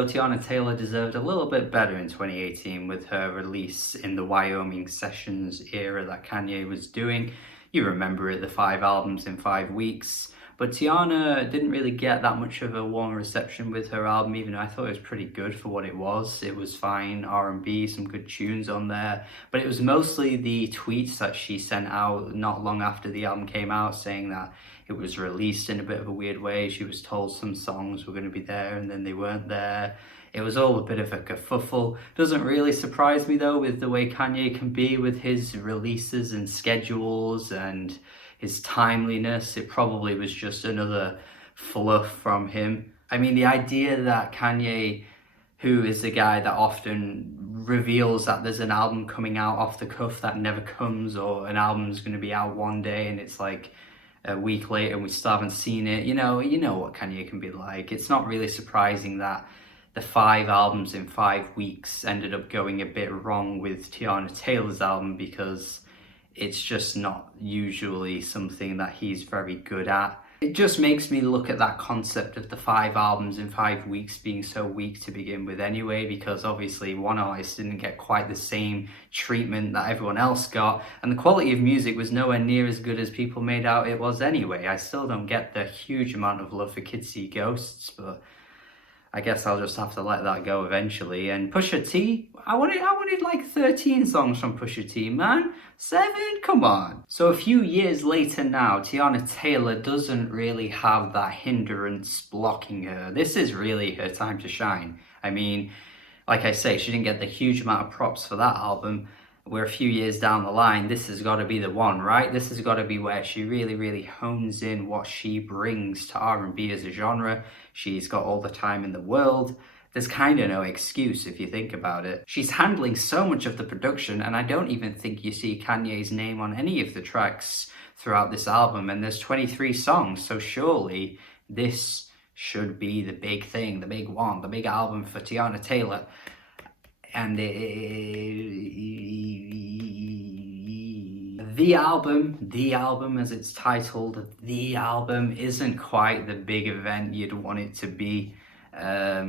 though Teyana Taylor deserved a little bit better in 2018 with her release in the Wyoming Sessions era that Kanye was doing. You remember it, the 5 albums in 5 weeks. But Teyana didn't really get that much of a warm reception with her album, even though I thought it was pretty good for what it was. It was fine R&B, some good tunes on there. But it was mostly the tweets that she sent out not long after the album came out, saying that it was released in a bit of a weird way. She was told some songs were going to be there and then they weren't there. It was all a bit of a kerfuffle. Doesn't really surprise me though with the way Kanye can be with his releases and schedules and his timeliness. It probably was just another fluff from him. I mean, the idea that Kanye, who is the guy that often reveals that there's an album coming out off the cuff that never comes, or an album's going to be out one day and it's like a week later and we still haven't seen it. You know what Kanye can be like. It's not really surprising that the 5 albums in 5 weeks ended up going a bit wrong with Teyana Taylor's album, because it's just not usually something that he's very good at. It just makes me look at that concept of the 5 albums in 5 weeks being so weak to begin with anyway, because obviously one artist didn't get quite the same treatment that everyone else got, and the quality of music was nowhere near as good as people made out it was anyway. I still don't get the huge amount of love for Kids See Ghosts, but I guess I'll just have to let that go eventually. And Pusha T, I wanted like 13 songs from Pusha T, man. 7? Come on. So a few years later now, Teyana Taylor doesn't really have that hindrance blocking her. This is really her time to shine. I mean, like I say, she didn't get the huge amount of props for that album. We're a few years down the line. This has got to be the one, right? This has got to be where she really, really hones in what she brings to R&B as a genre. She's got all the time in the world. There's kind of no excuse if you think about it. She's handling so much of the production, and I don't even think you see Kanye's name on any of the tracks throughout this album, and there's 23 songs, so surely this should be the big thing, the big one, the big album for Teyana Taylor. And the album as it's titled, the album isn't quite the big event you'd want it to be. I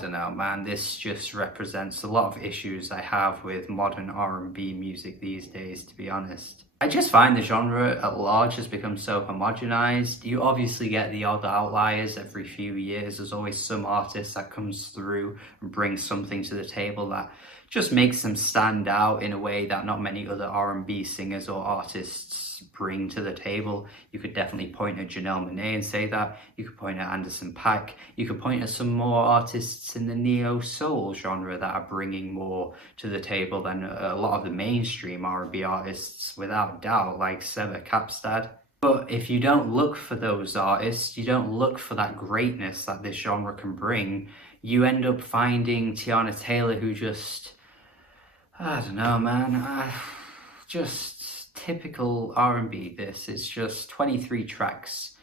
don't know, man. This just represents a lot of issues I have with modern R&B music these days, to be honest. I just find the genre at large has become so homogenized. You obviously get the odd outliers every few years. There's always some artist that comes through and brings something to the table that just makes them stand out in a way that not many other R&B singers or artists bring to the table. You could definitely point at Janelle Monáe and say that. You could point at Anderson .Paak. You could point at some more artists in the neo-soul genre that are bringing more to the table than a lot of the mainstream R&B artists, without doubt, like Seba Kapstad. But if you don't look for those artists, you don't look for that greatness that this genre can bring, you end up finding Teyana Taylor who just, I don't know, man, just typical R&B this. It's just 23 tracks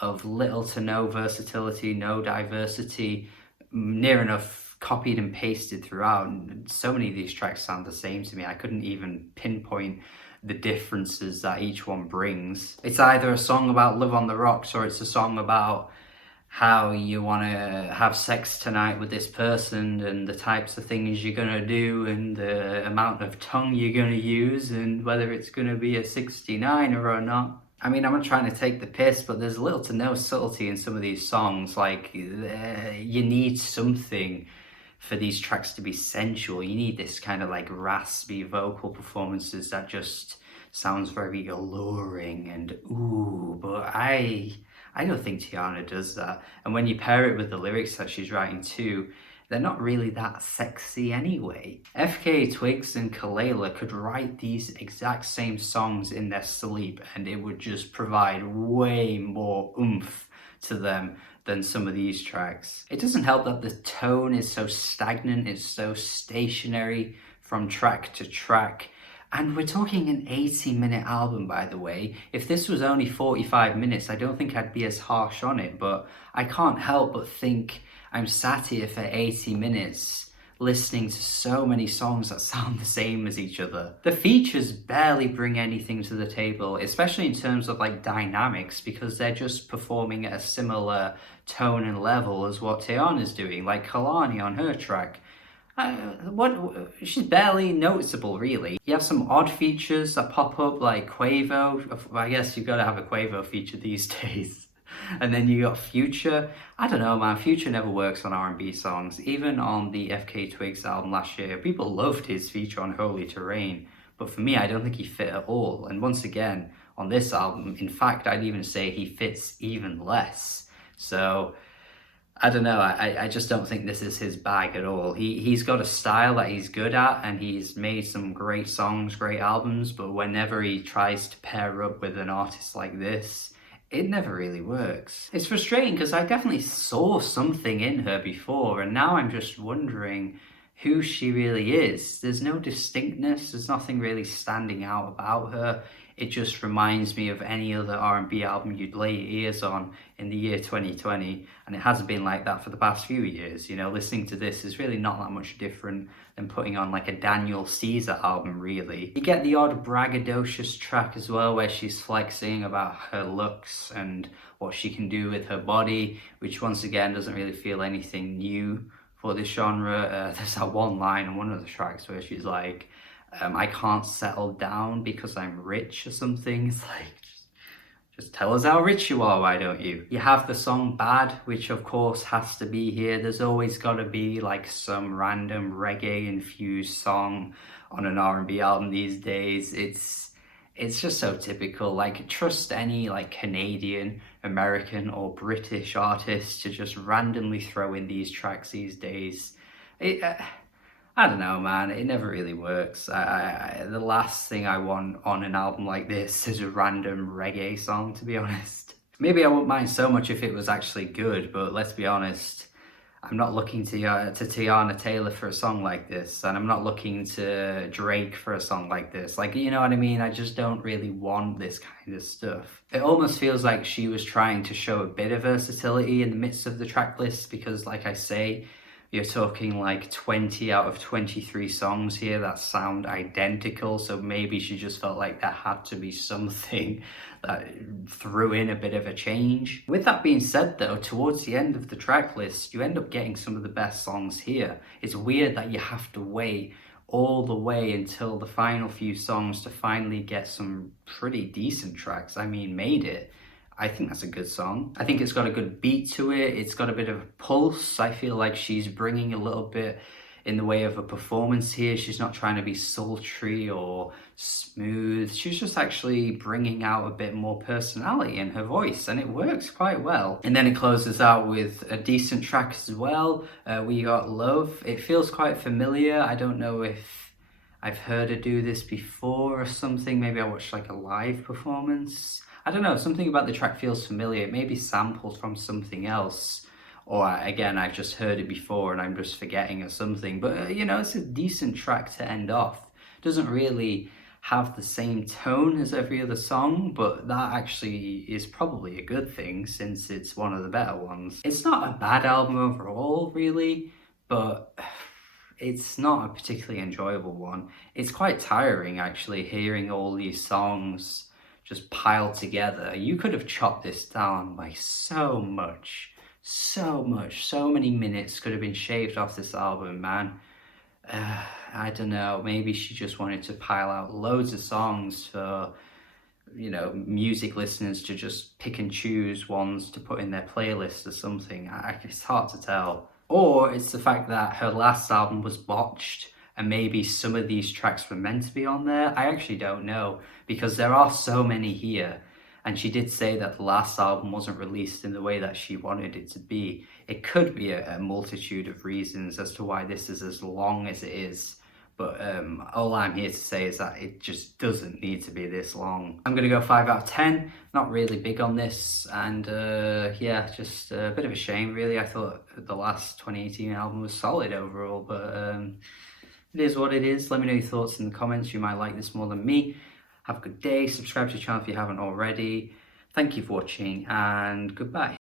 of little to no versatility, no diversity, near enough copied and pasted throughout. And so many of these tracks sound the same to me. I couldn't even pinpoint the differences that each one brings. It's either a song about love on the rocks, or it's a song about how you want to have sex tonight with this person and the types of things you're going to do and the amount of tongue you're going to use and whether it's going to be a 69er or not. I mean, I'm not trying to take the piss, but there's little to no subtlety in some of these songs. Like, you need something for these tracks to be sensual. You need this kind of like raspy vocal performances that just sounds very alluring and ooh, but I don't think Teyana does that. And when you pair it with the lyrics that she's writing too, they're not really that sexy anyway. FKA Twigs and Kelela could write these exact same songs in their sleep and it would just provide way more oomph to them than some of these tracks. It doesn't help that the tone is so stagnant, it's so stationary from track to track. And we're talking an 80-minute album, by the way. If this was only 45 minutes, I don't think I'd be as harsh on it, but I can't help but think I'm sat here for 80 minutes listening to so many songs that sound the same as each other. The features barely bring anything to the table, especially in terms of like dynamics, because they're just performing at a similar tone and level as what Teyana's doing, like Kalani on her track. She's barely noticeable, really. You have some odd features that pop up, like Quavo. I guess you've got to have a Quavo feature these days. And then you got Future. I don't know, man. Future never works on R&B songs. Even on the FK Twigs album last year, people loved his feature on Holy Terrain. But for me, I don't think he fit at all. And once again, on this album, in fact, I'd even say he fits even less. So I don't know, I just don't think this is his bag at all. He's got a style that he's good at, and he's made some great songs, great albums, but whenever he tries to pair up with an artist like this, it never really works. It's frustrating because I definitely saw something in her before, and now I'm just wondering who she really is. There's no distinctness, there's nothing really standing out about her. It just reminds me of any other R&B album you'd lay your ears on in the year 2020, and it hasn't been like that for the past few years. You know, listening to this is really not that much different than putting on like a Daniel Caesar album, really. You get the odd braggadocious track as well, where she's flexing about her looks and what she can do with her body, which once again doesn't really feel anything new for this genre. There's that one line on one of the tracks where she's like, I can't settle down because I'm rich or something. It's like, just tell us how rich you are, why don't you? You have the song Bad, which of course has to be here. There's always got to be like some random reggae infused song on an R&B album these days. It's just so typical. Like, trust any like Canadian, American or British artist to just randomly throw in these tracks these days. I don't know, man. It never really works. The last thing I want on an album like this is a random reggae song, to be honest. Maybe I wouldn't mind so much if it was actually good, but let's be honest, I'm not looking to Teyana Taylor for a song like this, and I'm not looking to Drake for a song like this. Like, you know what I mean? I just don't really want this kind of stuff. It almost feels like she was trying to show a bit of versatility in the midst of the track list, because like I say, you're talking like 20 out of 23 songs here that sound identical, so maybe she just felt like there had to be something that threw in a bit of a change. With that being said though, towards the end of the track list, you end up getting some of the best songs here. It's weird that you have to wait all the way until the final few songs to finally get some pretty decent tracks. I mean, Made It, I think that's a good song. I think it's got a good beat to it. It's got a bit of a pulse. I feel like she's bringing a little bit in the way of a performance here. She's not trying to be sultry or smooth. She's just actually bringing out a bit more personality in her voice, and it works quite well. And then it closes out with a decent track as well. We got Love. It feels quite familiar. I don't know if I've heard her do this before or something. Maybe I watched like a live performance. I don't know, something about the track feels familiar. It may be sampled from something else, or again, I've just heard it before and I'm just forgetting or something. But you know, it's a decent track to end off. Doesn't really have the same tone as every other song, but that actually is probably a good thing since it's one of the better ones. It's not a bad album overall, really, but it's not a particularly enjoyable one. It's quite tiring actually, hearing all these songs just piled together. You could have chopped this down by so many minutes could have been shaved off this album, man. I don't know, maybe she just wanted to pile out loads of songs for, you know, music listeners to just pick and choose ones to put in their playlist or something. It's hard to tell. Or it's the fact that her last album was botched, and maybe some of these tracks were meant to be on there. I actually don't know, because there are so many here. And she did say that the last album wasn't released in the way that she wanted it to be. It could be a multitude of reasons as to why this is as long as it is. But all I'm here to say is that it just doesn't need to be this long. I'm going to go 5 out of 10. Not really big on this. And yeah, just a bit of a shame, really. I thought the last 2018 album was solid overall, but it is what it is. Let me know your thoughts in the comments. You might like this more than me. Have a good day. Subscribe to the channel if you haven't already. Thank you for watching, and goodbye.